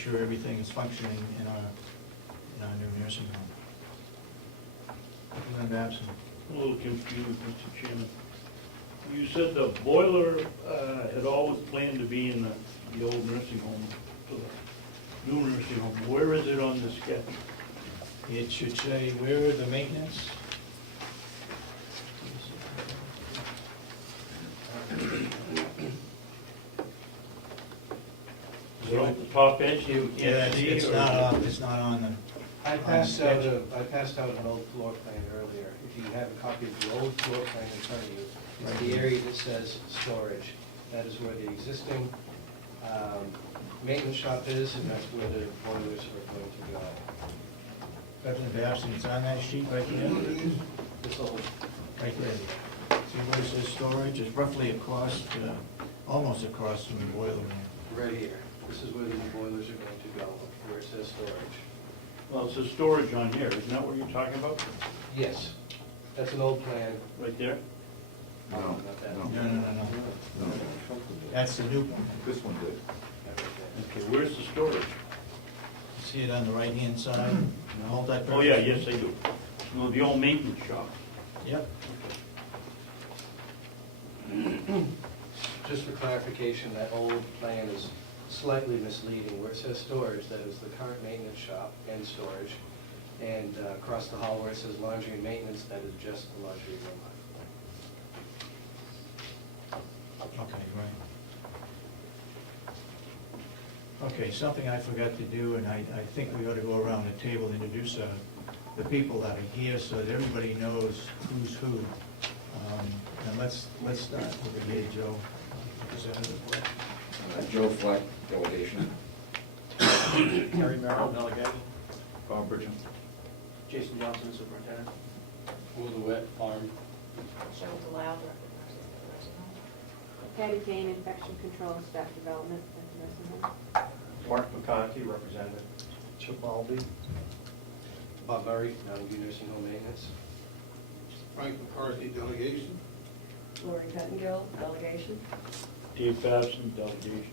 sure everything is functioning in our new nursing home. Representative Babson. I'm a little confused, Mr. Chairman. You said the boiler had always planned to be in the old nursing home, the new nursing home. Where is it on the sketch? It should say, where are the maintenance? Is it on the top edge? You Yeah, can't see it's it, not or- up, it's not on the, I passed out an old floor plan earlier. If you have a copy of the old floor plan in front of you, it's the area that says storage. That is where the existing maintenance shop is, and that's where the boilers are going to go. Representative Babson, it's on that sheet right there, This will, right there. See where it says storage? It's roughly across, almost across from the boiler room. right here. This is where the new boilers are going to go, where it says storage. Well, it says storage on here. Isn't that what you're talking about? Yes, that's an old plan. Right there? Oh, not that. No. That's the new one. This one did. Okay, where's the storage? See it on the right-hand side? Hold that. Oh, yeah, yes, I do. No, the old maintenance shop. Yep. Just for clarification, that old plan is slightly misleading. Where it says storage, that is the current maintenance shop and storage. And across the hall where it says laundry and maintenance, that is just the laundry room. Okay, right. Okay, something I forgot to do, and I think we ought to go around the table and introduce the people that are here so that everybody knows who's who. And let's start over here, Joe. Representative Fleck. Joe Fleck, delegation. Terry Merrill, delegate. Bob Bridgham. Jason Johnson, superintendent. Will DeWitt, farm. Cheryl Delisle, Patty Kane, infection control and staff development at the nursing home. Mark McConkey, representative. Chip Albee. Bob Murray, non-view nursing home maintenance. Frank McCarthy, delegation. Lori Pettingill, delegation. Dave Babson, delegation.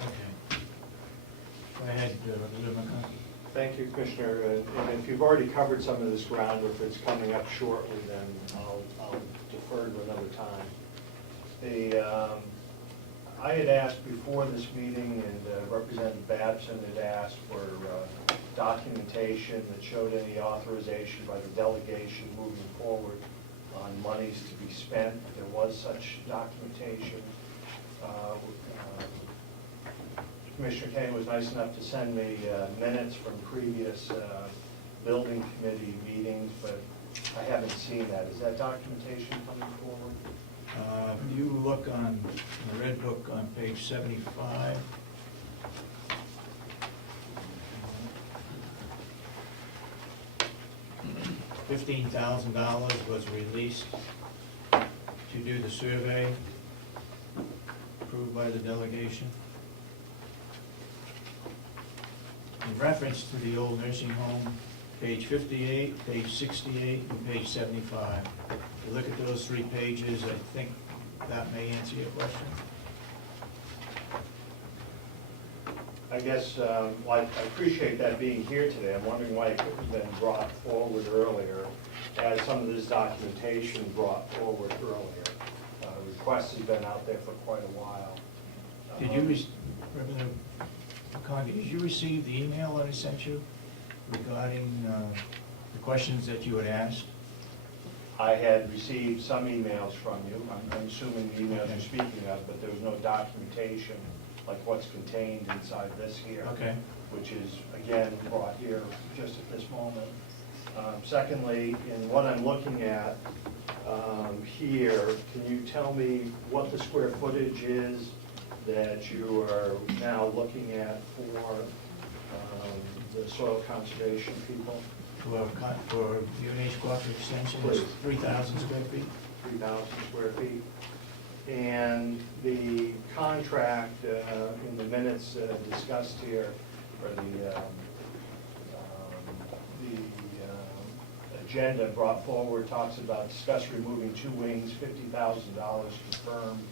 Okay. Go ahead, Representative McConkey. Thank you, Commissioner. And if you've already covered some of this ground, or if it's coming up shortly, then I'll defer to another time. I had asked before this meeting, and Representative Babson had asked for documentation that showed any authorization by the delegation moving forward on monies to be spent. There was such documentation. Commissioner Kane was nice enough to send me minutes from previous building committee meetings, but I haven't seen that. Is that documentation coming forward? You look on the red book on page 75. $15,000 was released to do the survey, approved by the delegation. In reference to the old nursing home, page 58, page 68, and page 75. If you look at those 3 pages, I think that may answer your question. I guess, I appreciate that being here today. I'm wondering why it couldn't have been brought forward earlier, as some of this documentation brought forward earlier. Request has been out there for quite a while. Did you, Representative McConkey, did you receive the email that I sent you regarding the questions that you had asked? I had received some emails from you. I'm assuming the emails you're speaking of, but there was no documentation like what's contained inside this here. Okay. Which is, again, brought here just at this moment. Secondly, in what I'm looking at here, can you tell me what the square footage is that you are now looking at for the soil conservation people? For UNH cooperative extension, it's 3,000 square feet. 3,000 square feet. And the contract in the minutes discussed here, or the agenda brought forward, talks about discuss removing 2 wings, $50,000 confirmed.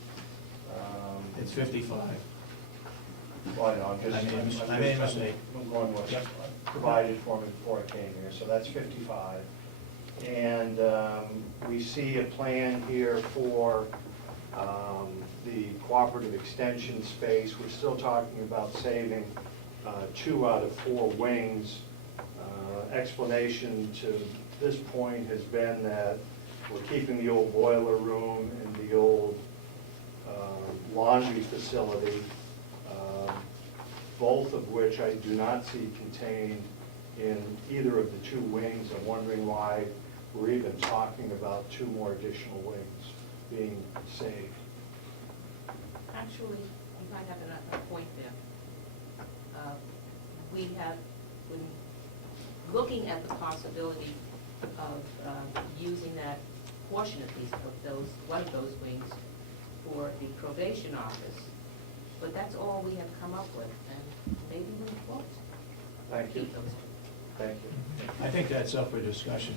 It's 55. Well, no, I'm I made a just, mistake. I'm going with Yep. provided for me before I came here, so that's 55. And we see a plan here for the cooperative extension space. We're still talking about saving 2 out of 4 wings. Explanation to this point has been that we're keeping the old boiler room and the old laundry facility, both of which I do not see contained in either of the 2 wings. I'm wondering why we're even talking about 2 more additional wings being saved. Actually, you might have a point there. We have been looking at the possibility of using that portion at least of one of those wings for the probation office, but that's all we have come up with, and maybe we won't Thank you. keep those. Thank you. I think that's up for discussion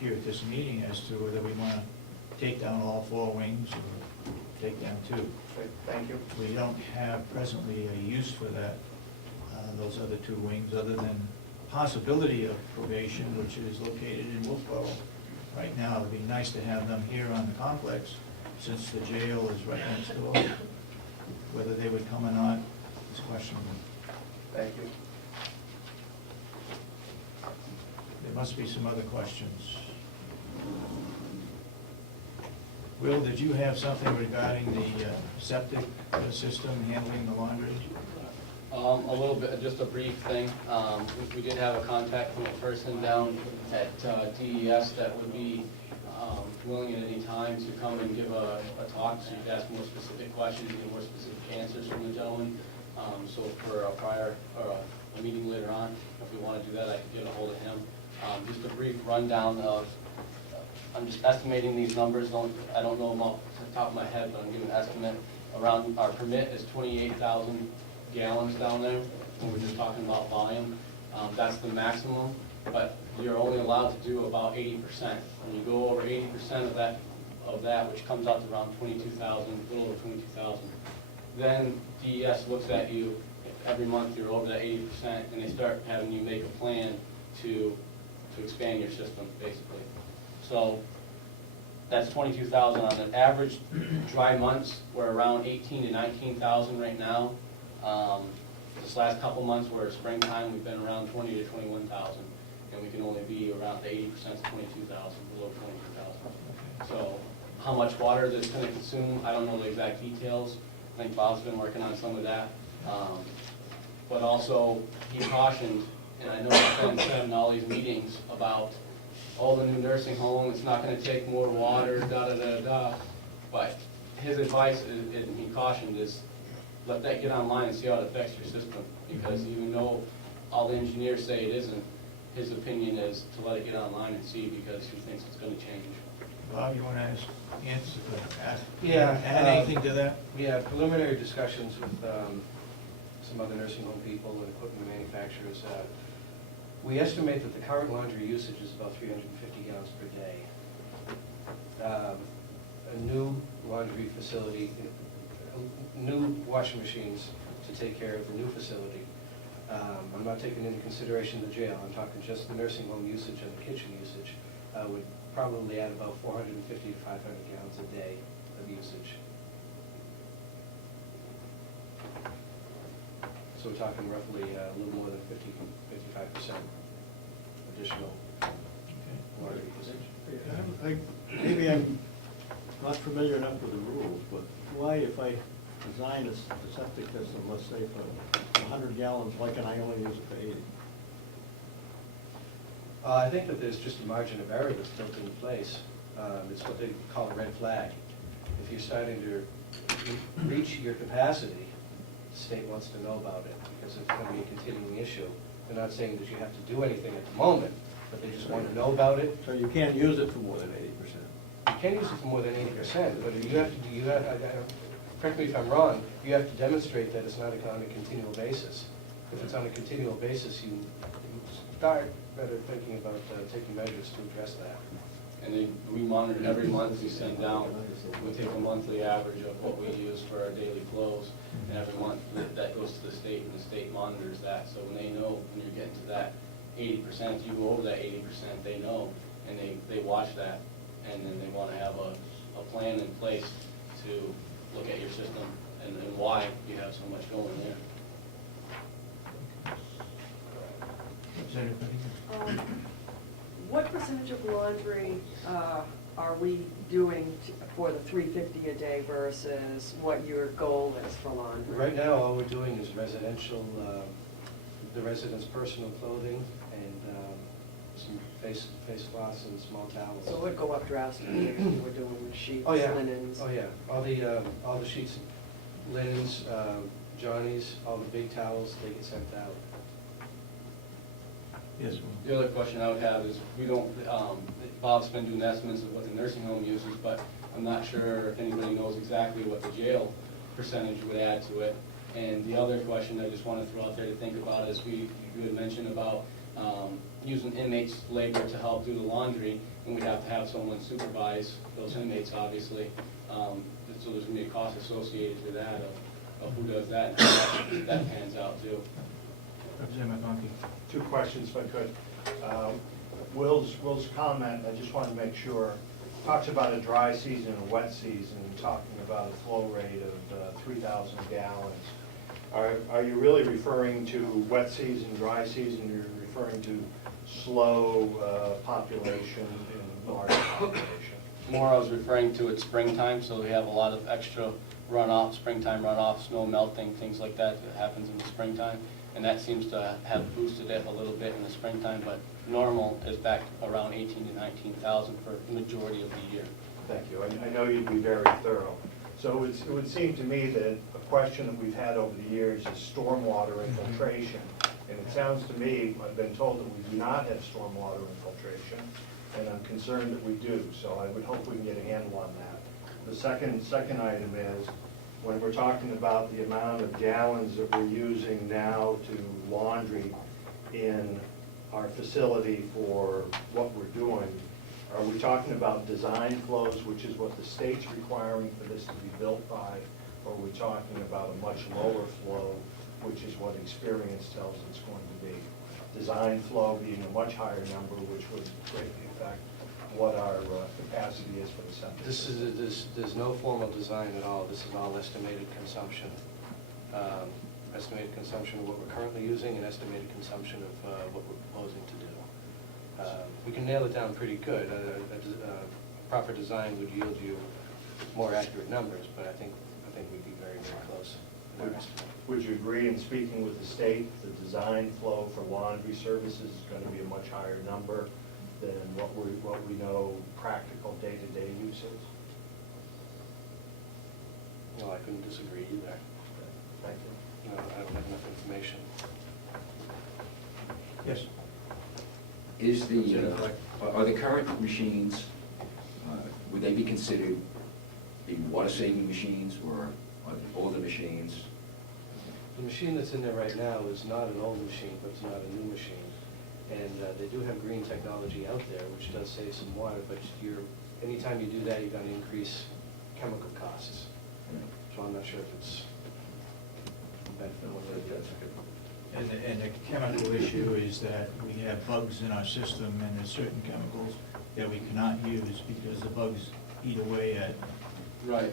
here at this meeting as to whether we want to take down all 4 wings or take down 2. Okay, thank you. We don't have presently a use for that, those other 2 wings, other than possibility of probation, which is located in Wolfboro. Right now, it'd be nice to have them here on the complex, since the jail is right next door. Whether they would come or not is questionable. Thank you. There must be some other questions. Will, did you have something regarding the septic system handling the laundry? A little bit, just a brief thing. We did have a contact from a person down at DES that would be willing at any time to come and give a talk, so you could ask more specific questions, get more specific answers from the gentleman. So for a a meeting later on, if we want to do that, I could get a hold of him. Just a brief rundown of, I'm just estimating these numbers, I don't know them off the top of my head, but I'm giving an estimate. Around, our permit is 28,000 gallons down there, when we're just talking about volume. That's the maximum, but you're only allowed to do about 80%. When you go over 80% of that, which comes out to around 22,000, a little over 22,000, then DES looks at you, every month you're over that 80%, and they start having you make a plan to expand your system, basically. So that's 22,000 on an average. Dry months, we're around 18 to 19,000 right now. This last couple months, where it's springtime, we've been around 20 to 21,000, and we can only be around the 80% to 22,000, below 22,000. So how much water that's going to consume, I don't know the exact details. I think Bob's been working on some of that. But also, he cautioned, and I know it's been said in all these meetings about, oh, the new nursing home, it's not going to take more water, da-da-da-da. But his advice, and he cautioned, is let that get online and see how it affects your system. Because even though all the engineers say it isn't, his opinion is to let it get online and see, because he thinks it's going to change. Bob, you want to add Yeah, anything to that? We had preliminary discussions with some other nursing home people and equipment manufacturers. We estimate that the current laundry usage is about 350 gallons per day. A new laundry facility, new washing machines to take care of the new facility. I'm not taking into consideration the jail, I'm talking just the nursing home usage and the kitchen usage, would probably add about 450 to 500 gallons a day of usage. So we're talking roughly a little more than 55% additional water usage. Maybe I'm not familiar enough with the rules, but why, if I design a septic system, let's say for 100 gallons, why can I only use it for 80? I think that there's just a margin of error that's built into place. It's what they call a red flag. If you're starting to reach your capacity, the state wants to know about it, because it's going to be a continuing issue. They're not saying that you have to do anything at the moment, but they just want to know about it. So you can't use it for more than 80%? You can use it for more than 80%, but you have to, correct me if I'm wrong, you have to demonstrate that it's not on a continual basis. If it's on a continual basis, you start better thinking about taking measures to address that. And we monitor every month, we send down, we take a monthly average of what we use for our daily flows, and every month that goes to the state, and the state monitors that, so when they know, when you're getting to that 80%, you go over that 80%, they know, and they watch that, and then they want to have a plan in place to look at your system and why you have so much going there. Is anybody? What percentage of laundry are we doing for the $350 a day versus what your goal is for laundry? Right now, all we're doing is residential, the residents' personal clothing and some face cloths and small towels. So it would go up drastically if you were doing sheets, Oh, yeah. linens. Oh, yeah. All the sheets, linens, Johnny's, all the big towels, they get sent out. Yes, well, The other question I would have is, we don't, Bob's been doing estimates of what the nursing home uses, but I'm not sure if anybody knows exactly what the jail percentage would add to it. And the other question I just want to throw out there to think about is, you had mentioned about using inmates' labor to help do the laundry, and we'd have to have someone supervise those inmates, obviously. So there's going to be a cost associated with that, of who does that, and how that pans out too. Representative McConkey. Two questions if I could. Will's comment, I just wanted to make sure, talks about a dry season and a wet season, talking about a flow rate of 3,000 gallons. Are you really referring to wet season, dry season? You're referring to slow population and large population? More I was referring to it's springtime, so we have a lot of extra runoff, springtime runoff, snow melting, things like that happens in the springtime. And that seems to have boosted it a little bit in the springtime, but normal is back around 18 to 19,000 for the majority of the year. Thank you. I know you'd be very thorough. So it would seem to me that a question that we've had over the years is stormwater infiltration. And it sounds to me, I've been told that we do not have stormwater infiltration, and I'm concerned that we do. So I would hope we can get a handle on that. The second item is, when we're talking about the amount of gallons that we're using now to laundry in our facility for what we're doing, are we talking about design flows, which is what the state's requiring for this to be built by, or are we talking about a much lower flow, which is what experience tells it's going to be? Design flow being a much higher number, which would greatly affect what our capacity is for the center. There's no formal design at all. This is all estimated consumption. Estimated consumption of what we're currently using and estimated consumption of what we're proposing to do. We can nail it down pretty good. A proper design would yield you more accurate numbers, but I think we'd be very, very close in our estimate. Would you agree, in speaking with the state, the design flow for laundry services is going to be a much higher number than what we know practical day-to-day use is? No, I couldn't disagree either. Thank you. I don't have enough information. Yes. Is are the current machines, would they be considered the water-saving machines, or are they older machines? The machine that's in there right now is not an old machine, but it's not a new machine. And they do have green technology out there, which does save some water, but anytime you do that, you're going to increase chemical costs. So I'm not sure if it's benefit one way or the other. And the chemical issue is that we have bugs in our system, and there's certain chemicals that we cannot use because the bugs eat away at. Right.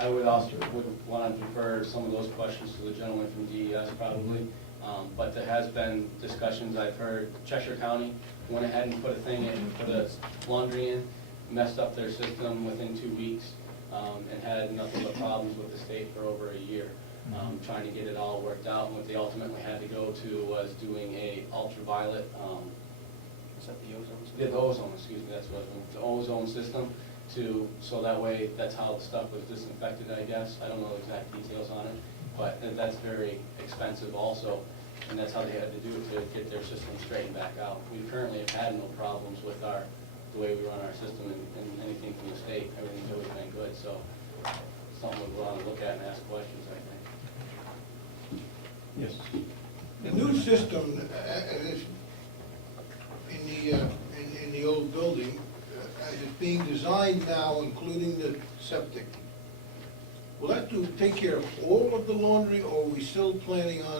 I would also want to defer some of those questions to the gentleman from DES probably. But there has been discussions, I've heard Cheshire County went ahead and put a thing in, put a laundry in, messed up their system within 2 weeks, and had nothing but problems with the state for over a year, trying to get it all worked out. And what they ultimately had to go to was doing a ultraviolet, Is that the ozone system? yeah, the ozone, excuse me, that's what it was, the ozone system, so that way, that's how the stuff was disinfected, I guess. I don't know the exact details on it, but that's very expensive also, and that's how they had to do it to get their system straightened back out. We currently have had no problems with the way we run our system and anything from the state. Everything's always been good, so something we'll want to look at and ask questions, I think. Yes. The new system, in the old building, it's being designed now, including the septic. Will that take care of all of the laundry, or are we still planning on